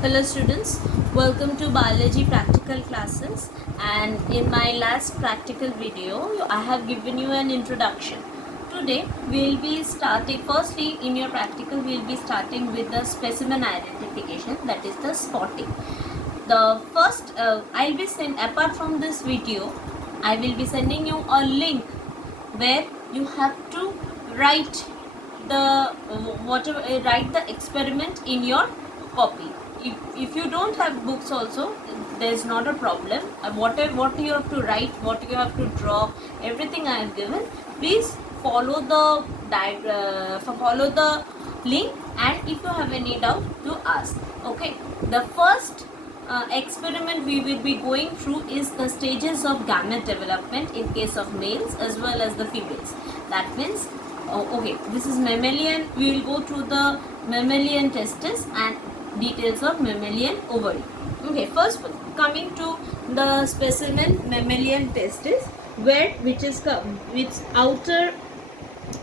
Hello students, welcome to biology practical classes, and in my last practical video I have given you an introduction. Today we will be starting, firstly in your practical we will be starting with the specimen identification, that is the spotting. The first I will be sending, apart from this video I will be sending you a link where you have to write the write the experiment in your copy. If you don't have books also, there's not a problem. What you have to write, what you have to draw, everything I have given. Please follow the follow the link, and if you have any doubt, to ask. Okay, the first experiment we will be going through is the stages of gamete development in case of males as well as the females. That means, okay, this is mammalian. We will go through the mammalian testis and details of mammalian ovary. Okay, first coming to the specimen mammalian testis, which outer,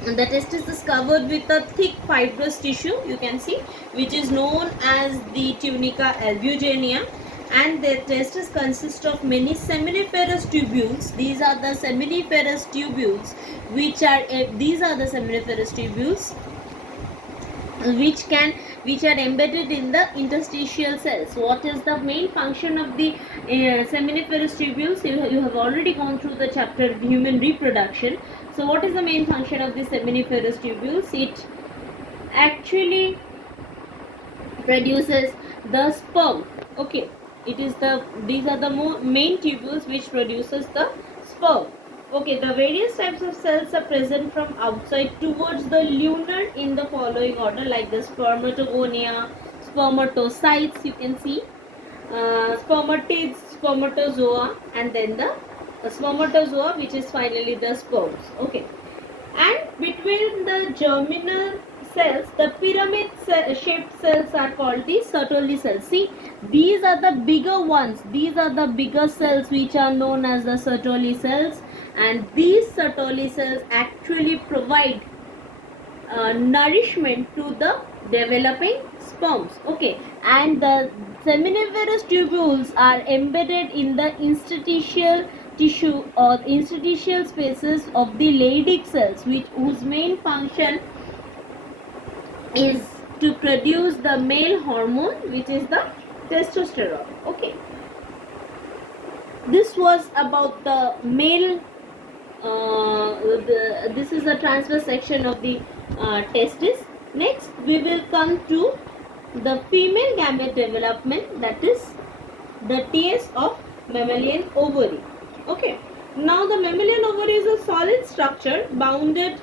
the testis is covered with a thick fibrous tissue, you can see, which is known as the tunica albuginea, and the testis consist of many seminiferous tubules. These are the seminiferous tubules which are which are embedded in the interstitial cells. What is the main function of the seminiferous tubules? You have already gone through the chapter human reproduction. So what is the main function of the seminiferous tubules? It actually produces the sperm. Okay, these are the main tubules which produces the sperm. Okay, the various types of cells are present from outside towards the lunar in the following order, like the spermatogonia, spermatocytes, you can see, spermatids, spermatozoa, and then the spermatozoa, which is finally the sperms. Okay, and between the germinal cells, the pyramid shaped cells are called the Sertoli cells. See, these are the bigger ones. These are the bigger cells which are known as the Sertoli cells, and these Sertoli cells actually provide nourishment to the developing sperms. Okay, and the seminiferous tubules are embedded in the interstitial tissue or interstitial spaces of the Leydig cells, whose main function is to produce the male hormone, which is the testosterone. Okay, this was about the male. This is the transverse section of the testis. Next we will come to the female gamete development, that is the TS of mammalian ovary. Okay, now the mammalian ovary is a solid structure, bounded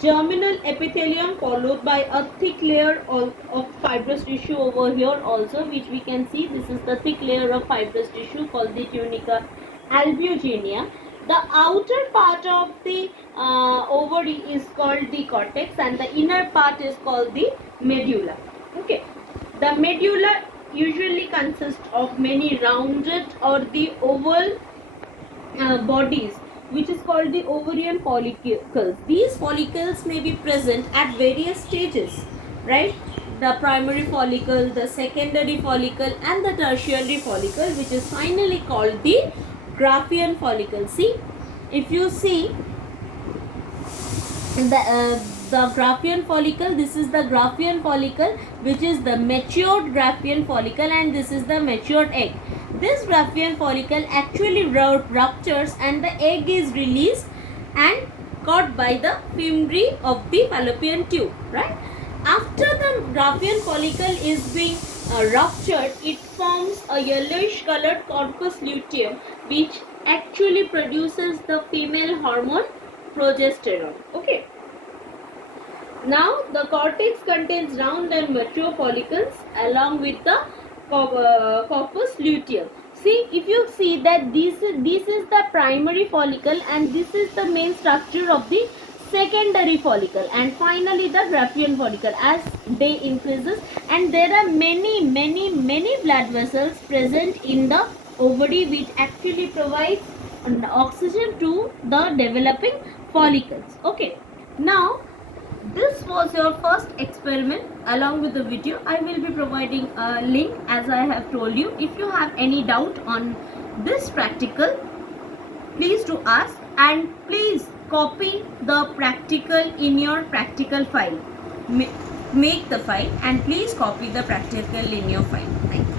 germinal epithelium followed by a thick layer of fibrous tissue over here also, which we can see. This is the thick layer of fibrous tissue called the tunica albuginea. The outer part of the ovary is called the cortex, and the inner part is called the medulla. Okay, the medulla usually consists of many rounded or the oval bodies, which is called the ovarian follicles. These follicles may be present at various stages, right? The primary follicle, the secondary follicle, and the tertiary follicle, which is finally called the Graafian follicle. See, if you see the Graafian follicle, this is the Graafian follicle, which is the matured Graafian follicle, and this is the matured egg. This Graafian follicle actually ruptures and the egg is released and caught by the fimbriae of the fallopian tube, right? After the Graafian follicle is being ruptured, it forms a yellowish colored corpus luteum, which actually produces the female hormone progesterone. Okay. Now the cortex contains round and mature follicles along with the corpus luteum. See, if you see that this is the primary follicle, and this is the main structure of the secondary follicle, and finally the Graafian follicle as day increases, and there are many blood vessels present in the ovary, which actually provides oxygen to the developing follicles. Okay, now this was your first experiment. Along with the video, I will be providing a link as I have told you. If you have any doubt on this practical, please do ask, and please copy the practical in your practical file. Make the file and please copy the practical in your file. Thank you.